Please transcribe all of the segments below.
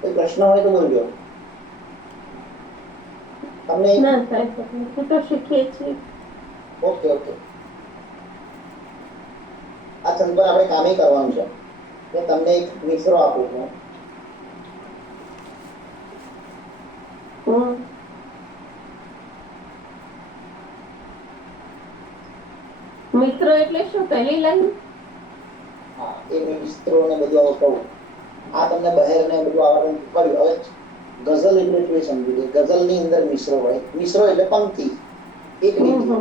કોઈ પ્રશ્ન હોય તો બોલજો. તમને ના સાહેબ હું તો શીખીએ છીએ. Okay okay. આ છંદ પર આપણે કામ કરવાનું છે. કે તમને એક મિશ્રો આપું છું. મિત્રો એટલે શું પહેલી લાઈન? હા, એ મિશ્રો ને બધું આવું કહું. આ તમને બહેર ને બધું આવડતું શીખવાડ્યું. હવે ગઝલ એટલે શું સમજી લો. ગઝલ ની અંદર મિશ્રો હોય. મિશ્રો એટલે પંક્તિ, એક લીટી,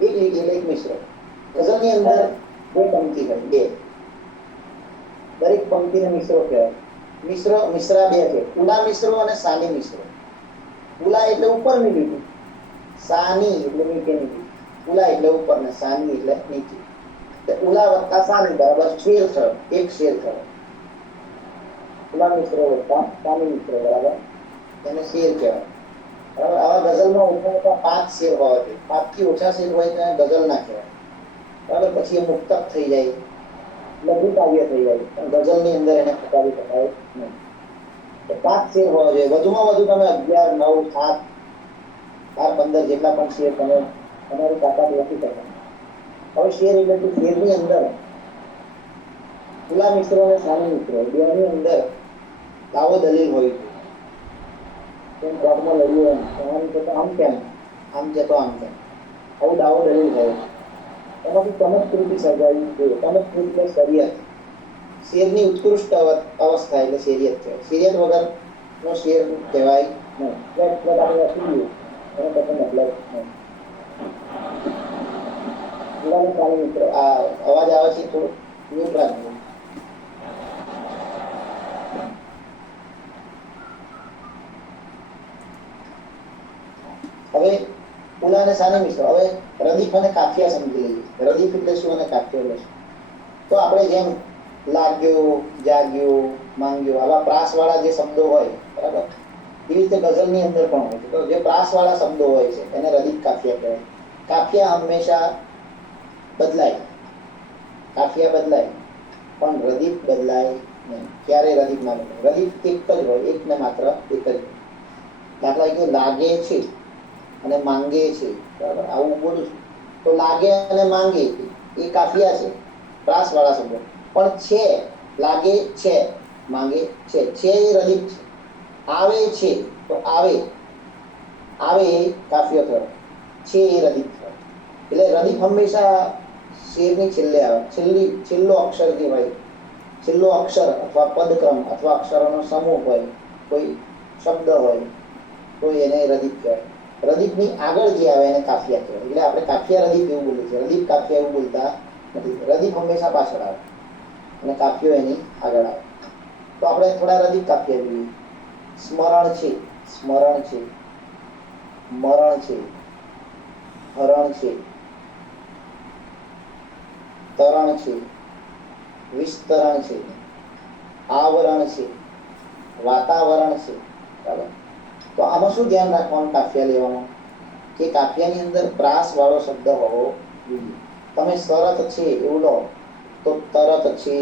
એક લીટી એટલે એક મિશ્રો. ગઝલ ની અંદર બે પંક્તિ હોય, બે. દરેક પંક્તિને મિશ્રો કહેવાય. મિશ્રા બે છે, ઉલા મિશ્રો અને સાની મિશ્રો. ઉલા એટલે ઉપરની લીટી, સાની એટલે નીચેની લીટી. ઉલા એટલે ઉપર ને સાની એટલે નીચે. ઉલા વત્તા સાની બરાબર શેર થયો, એક શેર થયો. ઉલા મિશ્રો વત્તા સાની મિશ્રો બરાબર એને શેર કહેવાય. બરાબર. આવા ગઝલમાં ઓછા 5 શેર હોવા જોઈએ. 5 થી ઓછા શેર હોય તો ગઝલ ના કહેવાય. બરાબર. પછી એ મુક્તક થઈ જાય, લઘુ કાવ્ય થઈ જાય. પણ ગઝલની અંદર એને ફટાવી શકાય નહીં. 5 શેર હોવા જોઈએ. વધુમાં વધુ તમે 11, 9, 7, 12, 15 જેટલા પણ શેર તમે તમારી તાકાત લખી શકો. હવે શેર એટલે કે શેરની અંદર ઉલા મિશ્રો અને સાની મિશ્રો બેની અંદર દાવો દલીલ હોય છે. કેમ કોર્ટમાં લડ્યું એમ તો આમ કેમ, આમ છે તો આમ કેમ, આવું દાવો દલીલ હોય. એમાંથી ચમત્કૃતિ સર્જાવી છે. ચમત્કૃતિ એટલે શરીયત. શેરની ઉત્કૃષ્ટ અવસ્થા એટલે શેરિયત કહેવાય. શેરિયત વગર નો શેર કહેવાય નહીં. આપણે વાપરી એને પછી મતલબ નહીં. મિત્રો આ અવાજ આવે છે, થોડું મ્યુટ રાખજો. હવે ઉલા અને સાની મિશ્રો. હવે રદીફ અને કાફિયા સમજી લઈએ. રદીફ એટલે શું અને કાફિયા એટલે શું? તો આપણે જેમ લાગ્યો, જાગ્યો, માંગ્યો આવા પ્રાસ વાળા જે શબ્દો હોય, બરાબર, એવી રીતે ગઝલ ની અંદર પણ હોય છે. તો જે પ્રાસ વાળા શબ્દો હોય છે એને રદીફ કાફિયા કહેવાય. કાફિયા હંમેશા બદલાય, કાફિયા બદલાય, પણ રદીફ બદલાય નહીં. ક્યારે રદીફ ના બદલાય? રદીફ એક જ હોય, એક ને માત્ર એક જ. દાખલા તરીકે લાગે છે અને માંગે છે, બરાબર, આવું બોલું છું તો લાગે અને માંગે એ કાફિયા છે, પ્રાસ વાળા શબ્દો. પણ છે, લાગે છે, માંગે છે એ રદીફ છે. આવે છે તો આવે, આવે એ કાફિયો થયો, છે એ રદીફ થયો. એટલે રદીફ હંમેશા શેરની છેલ્લે આવે. છેલ્લો અક્ષર જે હોય, છેલ્લો અક્ષર અથવા પદક્રમ અથવા અક્ષરોનો સમૂહ હોય, કોઈ શબ્દ હોય તો એને રદીફ કહેવાય. રદીફની આગળ જે આવે એને કાફિયા કહેવાય. એટલે આપણે કાફિયા રદીફ એવું બોલીએ છીએ, રદીફ કાફિયા એવું બોલતા નથી. રદીફ હંમેશા પાછળ આવે અને કાફિયો એની આગળ આવે. તો આપણે થોડા રદીફ કાફિયા જોઈએ. સ્મરણ છે, સ્મરણ છે, મરણ છે, હરણ છે, તરણ છે, વિસ્તરણ છે, આવરણ છે, વાતાવરણ છે, બરાબર. તો આમાં શું ધ્યાન રાખવાનું કાફિયા લેવામાં? કે કાફિયાની અંદર પ્રાસ વાળો શબ્દ હોવો જોઈએ. તમે શરત છે એવું લો તો તરત છે,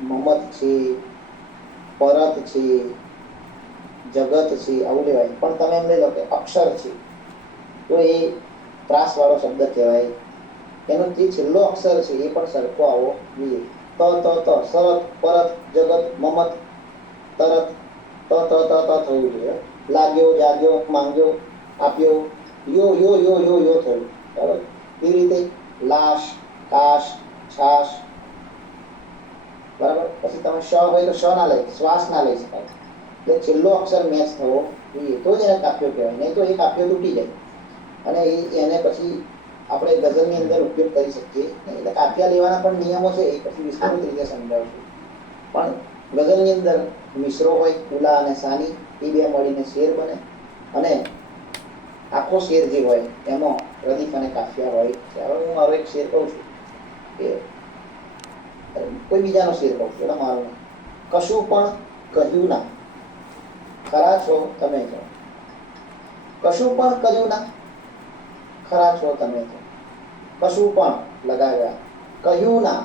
મમત છે, પરત છે, જગત છે, આવું લેવાય. પણ તમે એમ લઈ લો કે અક્ષર છે તો એ પ્રાસ વાળો શબ્દ કહેવાય. એનો જે છેલ્લો અક્ષર છે એ પણ સરખો આવો જોઈએ. શરત, પરત, જગત, મમત, તરત, થવું જોઈએ. લાગ્યો, જાગ્યો, માંગ્યો, આપ્યો, યો થયું, બરાબર. એવી રીતે લાશ, કાશ, છાશ, બરાબર. પછી તમે શ હોય તો શ ના લઈ, શ્વાસ ના લઈ શકાય. એટલે છેલ્લો અક્ષર મેચ થવો જોઈએ તો જ એને કાફિયો કહેવાય. નહીં તો એ કાફિયો તૂટી જાય અને એને પછી આપણે ગઝલની અંદર ઉપયોગ કરી શકીએ નહીં. એટલે કાફિયા લેવાના પણ નિયમો છે, એ પછી વિસ્તૃત રીતે સમજાવશું. પણ ગઝલની અંદર મિશ્રો હોય, ઉલા અને સાની, એ બે મળીને શેર બને. અને આખો શેર જે હોય એમાં રદીફ અને કાફિયા હોય છે. હવે હું મારો એક શેર કહું છું કે કોઈ બીજાનો શેર કહું છું, એટલે મારો કશું પણ કહ્યું ના, ખરા છો તમે તો. કશું પણ કહ્યું ના, ખરા છો તમે તો. કશું પણ લગાવ્યા, કહ્યું ના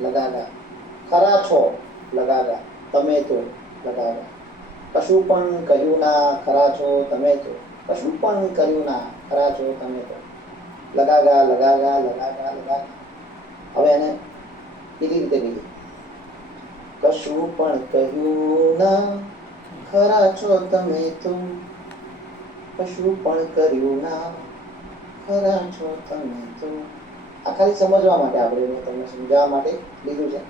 લગાવ્યા, ખરા છો લગાવ્યા તમે તો. લગાગા. કશું પણ કર્યું ના ખરા છો તમે તો, કશું પણ કર્યું ના ખરા છો તમે તો, લગાગા લગાગા લગાગા લગાગા. હવે એને બીજી રીતે કહીએ, કશું પણ કર્યું ના ખરા છો તમે તો, કશું પણ કર્યું ના ખરા છો તમે તો. આ ખાલી સમજવા માટે આપણે મેં તમને સમજાવવા માટે લીધું છે.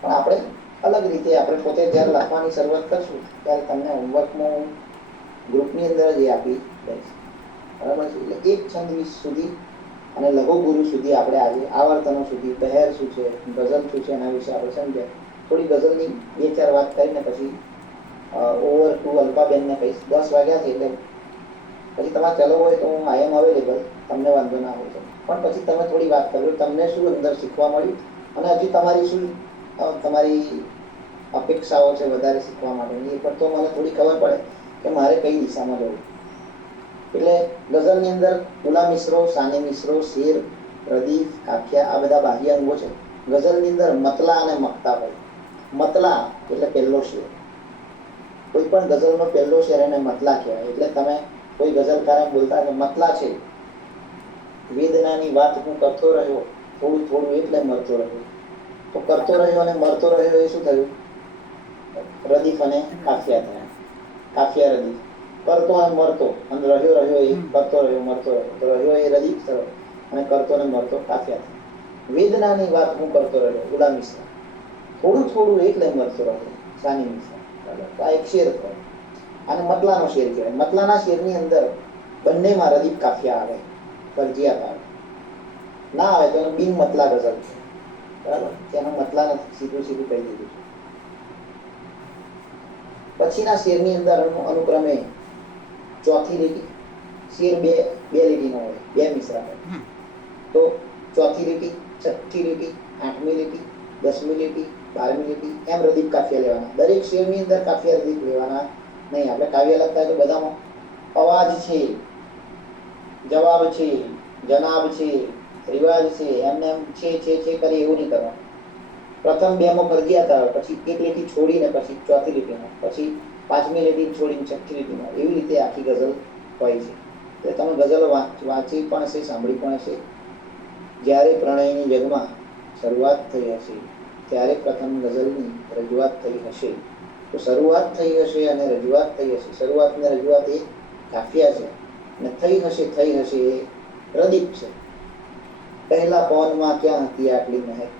પણ આપણે અલગ રીતે આપણે પોતે જ્યારે લખવાની શરૂઆત કરશું ત્યારે તમને હોમવર્કમાં ગ્રુપની અંદર જ એ આપી દઈશ, બરાબર છે. એટલે એક છંદ સુધી અને લઘુ ગુરુ સુધી આપણે આજે આવર્તનો સુધી, બહેર શું છે, ગઝલ શું છે, એના વિશે આપણે સમજ્યા. થોડી ગઝલની 2-4 વાત કરીને પછી ઓવર ટુ અલ્પાબેનને કહીશ. 10 વાગ્યા છે એટલે પછી તમારે ચાલુ હોય તો હું આઈ એમ અવેલેબલ, તમને વાંધો ના હોય તો. પણ પછી તમે થોડી વાત કરો, તમને શું અંદર શીખવા મળ્યું અને હજી તમારી શું તમારી અપેક્ષાઓ છે વધારે શીખવા માટેની, એ પણ તો મને થોડી ખબર પડે કે મારે કઈ દિશામાં જવું. એટલે ગઝલની અંદર ઉલા મિશ્રો, સાની મિશ્રો, શેર, રદીફ, કાફિયા આ બધા બાહ્ય અંગો છે. ગઝલની અંદર મતલા અને મક્તા હોય. મતલા એટલે પહેલો શેર. કોઈ પણ ગઝલનો પહેલો શેર એને મતલા કહેવાય. એટલે તમે કોઈ ગઝલકાર એમ બોલતા કે મતલા છે, વેદનાની વાત હું કરતો રહ્યો, થોડું થોડું એટલે મરતો રહ્યો. તો કરતો રહ્યો અને મરતો રહ્યો એ શું થયું? રદીફ અને કાફિયા થયા. કાફિયા રદીફ. કરતો અને મરતો અને રહ્યો રહ્યો એ કરતો રહ્યો મરતો રહ્યો. તો રહ્યો એ રદીફ થયો અને કરતો ને મરતો કાફિયા થયો. વેદનાની વાત હું કરતો રહ્યો, ઉલા મિશ્રા. થોડું થોડું એટલે મરતો રહ્યો, સાની મિશ્રા. તો આ એક શેર થયો. અને મતલાનો શેર કહેવાય. મતલાના શેરની અંદર બંનેમાં રદીફ કાફિયા આવે, ફરજિયાત આવે. ના આવે તો બિન મતલા ગઝલ છે, બરાબર. તેનો મતલા નથી, સીધું સીધું કહી દીધું છે. પછીના શેરની અંદર અનુક્રમે ચોથી લીટી, શેર બે લીટીનો હોય, 2 મિશ્રા હોય. તો ચોથી લીટી, છઠ્ઠી લીટી, 8મી લીટી, 10મી લીટી, 12મી લીટી, એમ રદીફ કાફિયા લેવાના. દરેક શેરની અંદર કાફિયા રદીફ લેવાના નહીં. આપણે કાવ્ય લખતા હોય તો બધામાં અવાજ છે, જવાબ છે, જનાબ છે, રિવાજ છે, એમને એમ છે કરી એવું નહીં કરવાનું. પ્રથમ 2માં ફરજિયાત આવે, પછી એક લીટી છોડીને પછી ચોથી લીટીમાં, પછી 5મી લીટી છોડીને છઠ્ઠી લીટીમાં. એવી રીતે આખી ગઝલ હોય છે. એટલે તમે ગઝલ વાંચી પણ હશે, સાંભળી પણ હશે. જ્યારે પ્રણયની જગમાં શરૂઆત થઈ હશે ત્યારે પ્રથમ ગઝલની રજૂઆત થઈ હશે. તો શરૂઆત થઈ હશે અને રજૂઆત થઈ હશે. શરૂઆત ને રજૂઆત એ કાફિયા છે અને થઈ હશે એ રદીફ છે. પહેલા પવનમાં ક્યાં હતી આટલી મહેક,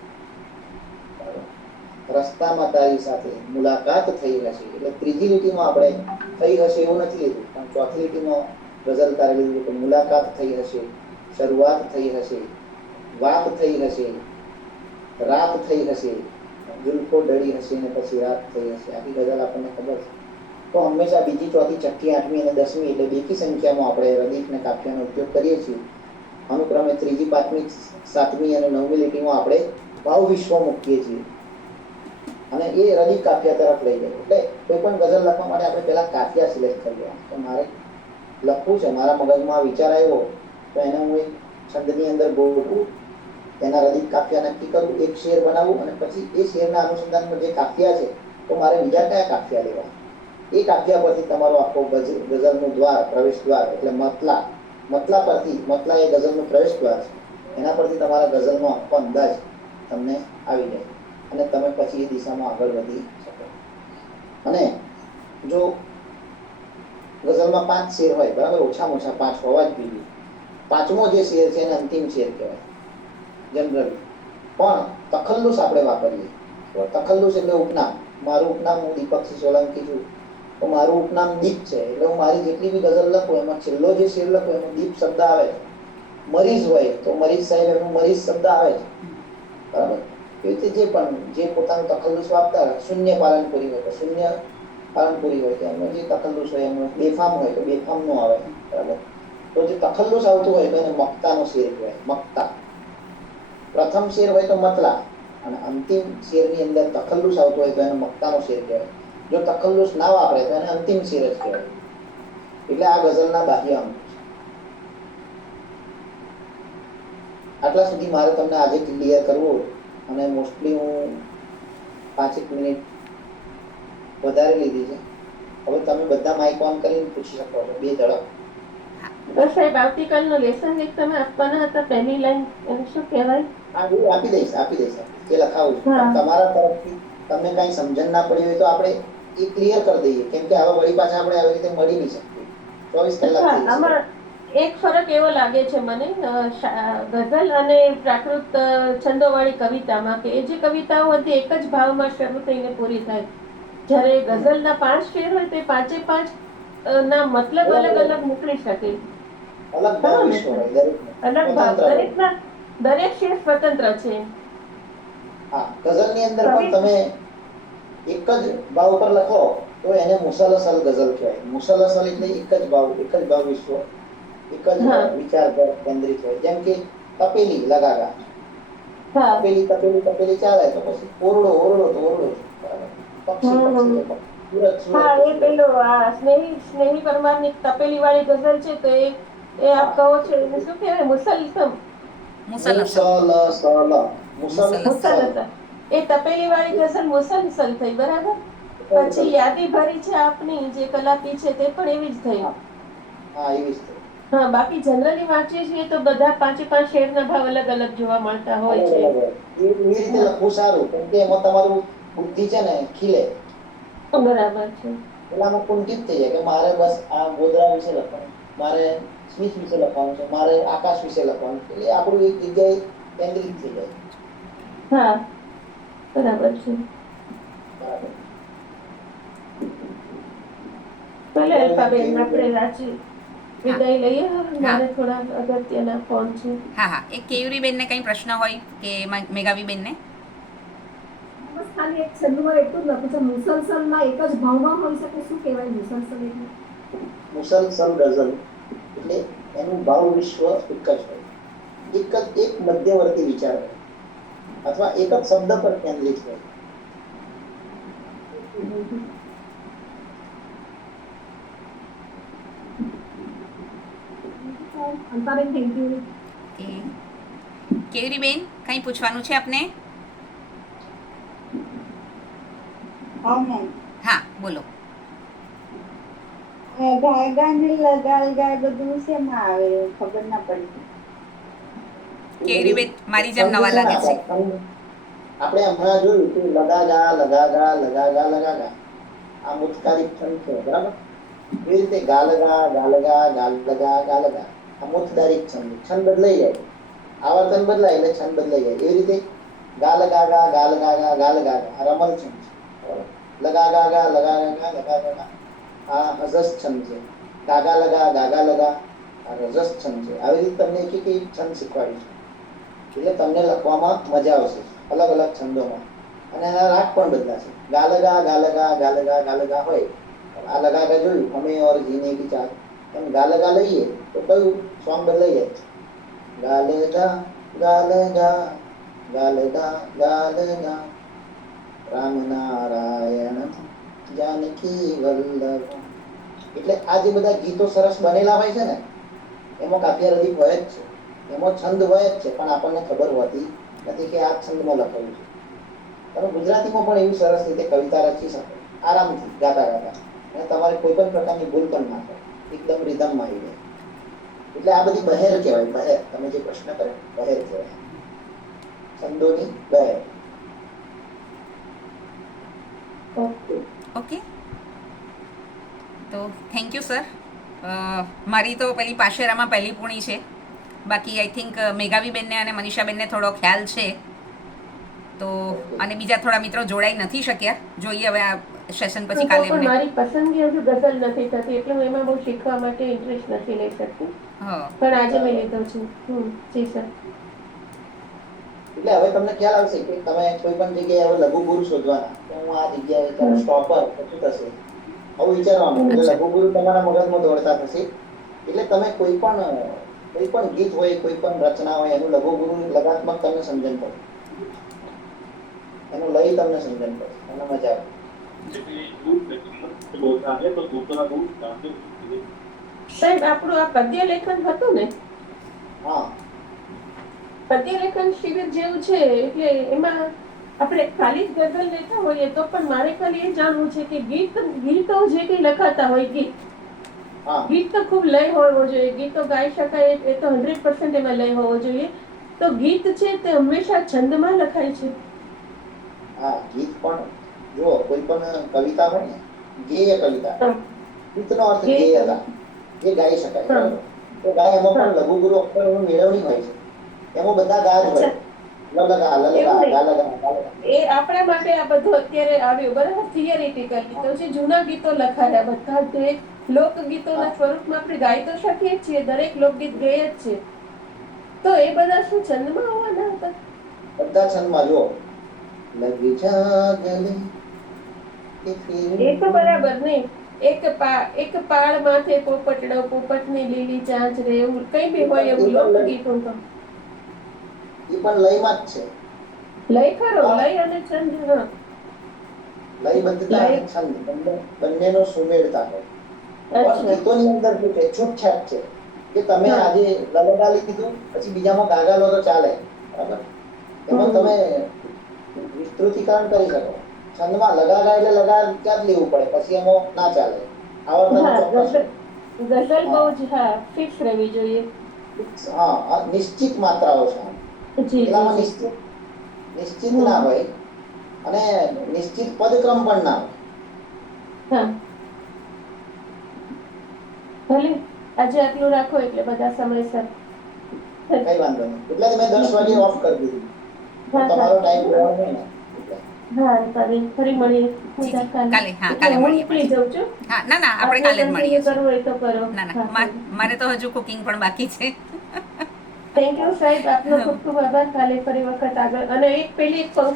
રસ્તામાં તારી સાથે મુલાકાત થઈ હશે. એટલે ત્રીજી લીટીમાં આપણે થઈ હશે એવું નથી લીધું, પણ ચોથી લીટીમાં ગઝલકારે લીધું કે મુલાકાત થઈ હશે, શરૂઆત થઈ હશે, વાત થઈ હશે, રાત થઈ હશે, જુલ્ફો ડળી હશે ને પછી રાત થઈ હશે. આખી ગઝલ આપણને ખબર છે. તો હંમેશા બીજી, ચોથી, છઠ્ઠી, 8મી અને 10મી એટલે બેકી સંખ્યામાં આપણે રદીફ ને કાફિયાનો ઉપયોગ કરીએ છીએ. અનુક્રમે ત્રીજી, 5મી, 7મી અને 9મી લીટીમાં આપણે ભાવ વિશ્વ મૂકીએ છીએ અને એ રદીફ કાફિયા તરફ લઈ જાય. એટલે કોઈ પણ ગઝલ લખવા માટે આપણે પહેલા કાફિયા સિલેક્ટ કરી લેવા. તો મારે લખવું છે, મારા મગજમાં વિચાર આવ્યો તો એને હું એક છંદની અંદર ગોઠવું, એના રદીફ કાફિયા નક્કી કરું, એક શેર બનાવું અને પછી એ શેરના અનુસંધાનમાં જે કાફિયા છે તો મારે બીજા કયા કાફિયા લેવા. એ કાફિયા પરથી તમારો આખો ગઝલનું દ્વાર, પ્રવેશ દ્વાર એટલે મતલા પરથી, મતલા એ ગઝલનું પ્રવેશ દ્વાર છે, એના પરથી તમારા ગઝલનો આખો અંદાજ તમને આવી જાય અને તમે પછી એ દિશામાં આગળ વધી શકો. અને જો ગઝલમાં 5 શેર હોય, બરાબર, ઓછામાં ઓછા 5 હોવા જ જોઈએ. 5મો જે શેર છે એને અંતિમ શેર કહેવાય જનરલી. પણ તખલ્લુસ આપણે વાપરીએ. તખલ્લુસ એટલે ઉપનામ. મારું ઉપનામ, હું દીપકસિંહ સોલંકી છું, તો મારું ઉપનામ દીપ છે. એટલે હું મારી જેટલી બી ગઝલ લખું એમાં છેલ્લો જે શેર લખું એમાં દીપ શબ્દ આવે છે. મરીઝ હોય તો મરીઝ સાહેબ એમાં મરીઝ શબ્દ આવે છે, બરાબર. એ રીતે જે પોતાનું તખલ્લુસ વાપતા હોય, શૂન્ય પાલનપુરી હોય તો શૂન્ય પાલનપુરી હોય, તો એમનો જે તખલ્લુસ હોય એમનો બેફામ હોય તો બેફામનું આવે, બરાબર. તો જે તખલ્લુસ આવતું હોય તો એને મક્તાનો શેર કહેવાય. મક્તા પ્રથમ શેર હોય તો મતલા અને અંતિમ શેરની અંદર તખલ્લુસ આવતું હોય તો એને મક્તાનો શેર કહેવાય. જો તખલ્લુસ ના વાપરે તો એને અંતિમ શેર જ કહેવાય. એટલે આ ગઝલના બાહ્ય અંગ છે. આટલા સુધી મારે તમને આજે ક્લિયર કરવું અને મોસ્ટલી હું 5 મિનિટ વધારે લીધી છે. હવે તમે બધા માઇક ઓન કરીને પૂછી શકો છો બે ઝડપ. તો સાહેબ આવતીકાલનો લેસન એક તમે આપવાના હતા પહેલી લાઈન એને શું કહેવાય? હા એ આપી દઈશ એ લખાવું છું. હા. પણ તમારા તરફથી તમને કાંઈ સમજણ ના પડી હોય તો આપણે એ ક્લિયર કરી દઈએ, કેમ કે હવે વળી પાછા આપણે આવી રીતે મળી નહીં શકીએ. 24 કલાક હા, થઈ જશે. આમાં એક ફરક એવો લાગે છે મને ગઝલ અને પ્રાકૃત છંદોવાળી કવિતામાં કે એ જે કવિતાઓ હતી એક જ ભાવમાં શરૂ થઈને પૂરી થાય, જ્યારે ગઝલના 5 શેર હોય તે પાંચે પાંચ ના મતલબ અલગ અલગ નીકળી શકે. અલગ ભાવ ખરું ને વિશ્વ સર? હોય દરેકનો. અલગ ભાવ સ્વતંત્ર હોય. દરેકના દરેક શેર સ્વતંત્ર છે. હા, ગઝલની અંદર પણ કવિ તમે એક જ ભાવ પર લખો તો એને મુસલસલ ગઝલ કહેવાય. મુસલસલ એટલે એક જ ભાવ વિશ્વ, એક જ હા. વિચાર પર કેન્દ્રિત હોય. જેમ કે તપેલી લગાગા, હા. તપેલી ચાલે તો પછી ઓરડો તો ઓરડો છે. બરાબર. પક્ષી હમ, પક્ષી હમ. તો પક્ષી. સુરત હા, તો એ સુરત. પેલો સ્નેહી પરમારની તપેલી વાળી ગઝલ છે તો એ આપ કહો છો એને શું કહેવાય? મુસલસમ. મુસલસલ. મુસલસલ. મુસલસલ. એ તપેલી વાળી ગઝલ મુસલસલ થઈ, બરાબર. પછી યાદી ભરી છે આપની જે કલાપી છે તે પણ એવી જ થઈ. હા, એવી જ છે. હા, બાકી જનરલી વાંચીએ છીએ તો બધા પાંચે પાંચ શેરના ભાવ અલગ અલગ જોવા મળતા હોય અલગ છે. અલગ હોય. એ રીતે લખવું સારું, કેમ કે એમાં તમારું બુદ્ધિ છે ને ખીલે. બરાબર છે. પેલામાં કુંઠિત થઈ જાય કે મારે બસ આ ગોધરા વિશે લખવાનું, મારે સ્મિથ વિશે લખવાનું છે, મારે આકાશ વિશે લખવાનું છે. એટલે આપણું એક જગ્યાએ કેન્દ્રિત થઈ જાય. હા, બરાબર છે. બરાબર. ભલે એટલે અલ્પાબેન કેવું આપણે રાજી વિદાય લઈએ. મારે થોડા અગત્યના ફોન છે. હા, એ કેયુરીબેનને કંઈ પ્રશ્ન હોય કે મેઘાવીબેનને? બસ ખાલી એક છેલ્લું એટલું જ લખું છે, મુસલસલમાં એક જ ભાવમાં હોઈ શકે, શું કહેવાય મુસલસલ એટલે? મુસલસલ ગઝલ એટલે એનું ભાવ વિશ્વ એક જ હોય. એક મધ્યવર્તી વિચાર હોય અથવા એક જ શબ્દ પર કેન્દ્રિત હોય. Alpaben, thank you. એ કેયુરીબેન, કંઈ પૂછવાનું છે આપને? હા, બોલો. ગાય ને લગાય બધું શેમાં આવે ખબર ના પડી. કેયુરીબેન મારી જેમ નવા લાગે છે. આપણે હમણાં જોયું કે લગાગા આ મુત્કારી છંદ છે, બરાબર. એ રીતે ગાલગા આ મુત્કારી છંદ બદલાઈ જાય, આવર્તન બદલાય એટલે છંદ બદલાઈ જાય. એવી રીતે ગાલગા આ રમલ છંદ છે, બરાબર. લગાગા આ હઝસ છંદ છે. ગાગા લગા આ રજસ છંદ છે. આવી રીતે તમને એક છંદ શીખવાડી છે, એટલે તમને લખવામાં મજા આવશે અલગ અલગ છંદોમાં, અને એના રાગ પણ બદલાશે. ગાલગા હોય. આ લગાગા જોયું, અમે ઓર જીને કી ચાહત. એમ ગાલગા લઈએ તો કયું સોંગ બદલાઈ જાય? ગાલગા રામ નારાયણ જાનકી વલ્લભ. એટલે આ જે બધા ગીતો સરસ બનેલા હોય છે ને, એમાં કાવ્ય રદીફ હોય જ છે, એમાં છંદ હોય જ છે, પણ આપણને ખબર હોતી નથી કે આ છંદમાં લખાયું છે. તમે ગુજરાતીમાં પણ એવી સરસ રીતે કવિતા રચી શકો આરામથી ગાતા અને તમારે કોઈ પણ પ્રકારની ભૂલ પણ ના થાય, એકદમ રિધમમાં આવી જાય. એટલે આ બધી બહેર કહેવાય. બહેર, તમે જે પ્રશ્ન કર્યો બહેર કહેવાય, છંદોની બહેર. ઓકે, તો થેન્ક યુ સર. મારી તો પેલી પાશેરામાં પહેલી પૂણી છે, બાકી આઈ થિંક મેઘાવીબેનને અને મનીષાબેનને થોડો ખ્યાલ છે. તો અને બીજા થોડા મિત્રો જોડાઈ નથી શક્યા, જોઈએ હવે આ સેશન પછી કાલે પણ એમને. મારી પસંદગી હજુ ગઝલ નથી થતી એટલે હું એમાં બહુ શીખવા માટે ઇન્ટરેસ્ટ નથી લઈ શકતી, પણ આજે મેં લીધો છે. જી સર. એટલે હવે તમને ખ્યાલ આવશે કે તમે કોઈ પણ જગ્યાએ હવે લઘુ ગુરુ શોધવાના, કે હું આ જગ્યાએ ચાલો સ્ટોપર પછી થશે, આવું વિચારવાનું. એટલે લઘુ ગુરુ તમારા મગજમાં દોડતા થશે. એટલે તમે કોઈ પણ ગીત હોય, કોઈ પણ રચના હોય, એનું લઘુ ગુરુ લગાત્મક તમને સમજણ પડે, એનું લય તમને સમજણ પડે, અને મજા આવે. સાહેબ, આપણું આ પદ્ય લેખન હતું ને, હા, પદ્ય લેખન શિબિર જેવું છે, એટલે એમાં આપણે ખાલી જ ગઝલ લેતા હોઈએ તો પણ મારે ખાલી એ જાણવું છે કે ગીતો જે કંઈ લખાતા હોય હા ગીત તો ખૂબ લય હોવો જોઈએ, ગીતો ગાઈ શકાય એ તો 100% એમાં લય હોવો જોઈએ. તો ગીત છે તે હંમેશા છંદમાં લખાય છે. હા ગીત પણ જો કોઈ પણ કવિતા હોય ને ગેય કવિતા, હા. ગીતનો અર્થ ગેય ગેયતા, જે ગાઈ શકાય હા. બરાબર. તો ગાય એમાં પણ લઘુ ગુરુ અક્ષરોની મેળવણી હોય છે, એમાં બધા ગા જ હોય. લલગા એવું લલગા નહીં. ગાલગા ગાલગા. એ આપણા માટે આ બધું અત્યારે આવ્યું બરાબર, થિયરિટિકલ ગીતો છે, જૂના ગીતો લખાયા બધા જે લોકગીતોના સ્વરૂપમાં આપણે ગાઈ તો શકીએ જ છીએ, દરેક લોકગીત ગાય જ છે. તો એ બધા શું છંદમાં હોવાના હતા? બધા છંદમાં જો લગી જા ગલે કે ફિર એ તો બરાબર નહીં. એક પાળ માથે પોપટડો, પોપટની લીલી ચાંચ રે, એવું કઈ બી હોય એવું લોકગીત તો એ પણ લયમાં જ છે. લય ખરો, લય અને છંદ. હા. લયબદ્ધતા અને છંદ બંનેનો સુમેળતા હોય. પણ અચ્છા. ગીતોની અંદર શું છે, છૂટછાટ છે કે તમે હા. આજે લલગા લીધું પછી બીજામાં ગાગા લો તો ચાલે, બરાબર. એમાં તમે વિસ્તૃતીકરણ કરી શકો. છંદમાં લગા ગા એટલે લગા ક્યાં જ લેવું પડે, પછી એમાં ના ચાલે. આવર્તન હા, ચોક્કસ હોય. ગઝલ બહુ જ ફિક્સ રહેવી જોઈએ. હા નિશ્ચિત માત્રાઓ છે. જી પેલામાં જી. નિશ્ચિત ના હોય અને નિશ્ચિત પદક્રમ પણ ના હોય. હા. ભલે આજે આટલું રાખો એટલે બધા સમયસર. કઈ વાંધો નહીં. એટલે જ મેં 10 વાગે ઓફ કરી દીધું. હા, તમારો હા. ટાઈમ રહેવાનો નહીં ને એટલે. હા, ફરી મળીએ. જી, જી. કાલે. કાલે, હા, એટલે કાલે હું મળીએ નીકળી પાછા. જાઉં છું. હા, ના ના આપણે કાલે જ આપણે મળીએ continue છીએ. કરવું હોય તો કરો. ના ના હા, મારે તો હજુ કુકિંગ પણ બાકી છે. થેન્ક યુ સાહેબ, આપનો ખૂબ ખૂબ આભાર. કાલે ફરી વખત આગળ અને પેલી એક પંક્તિ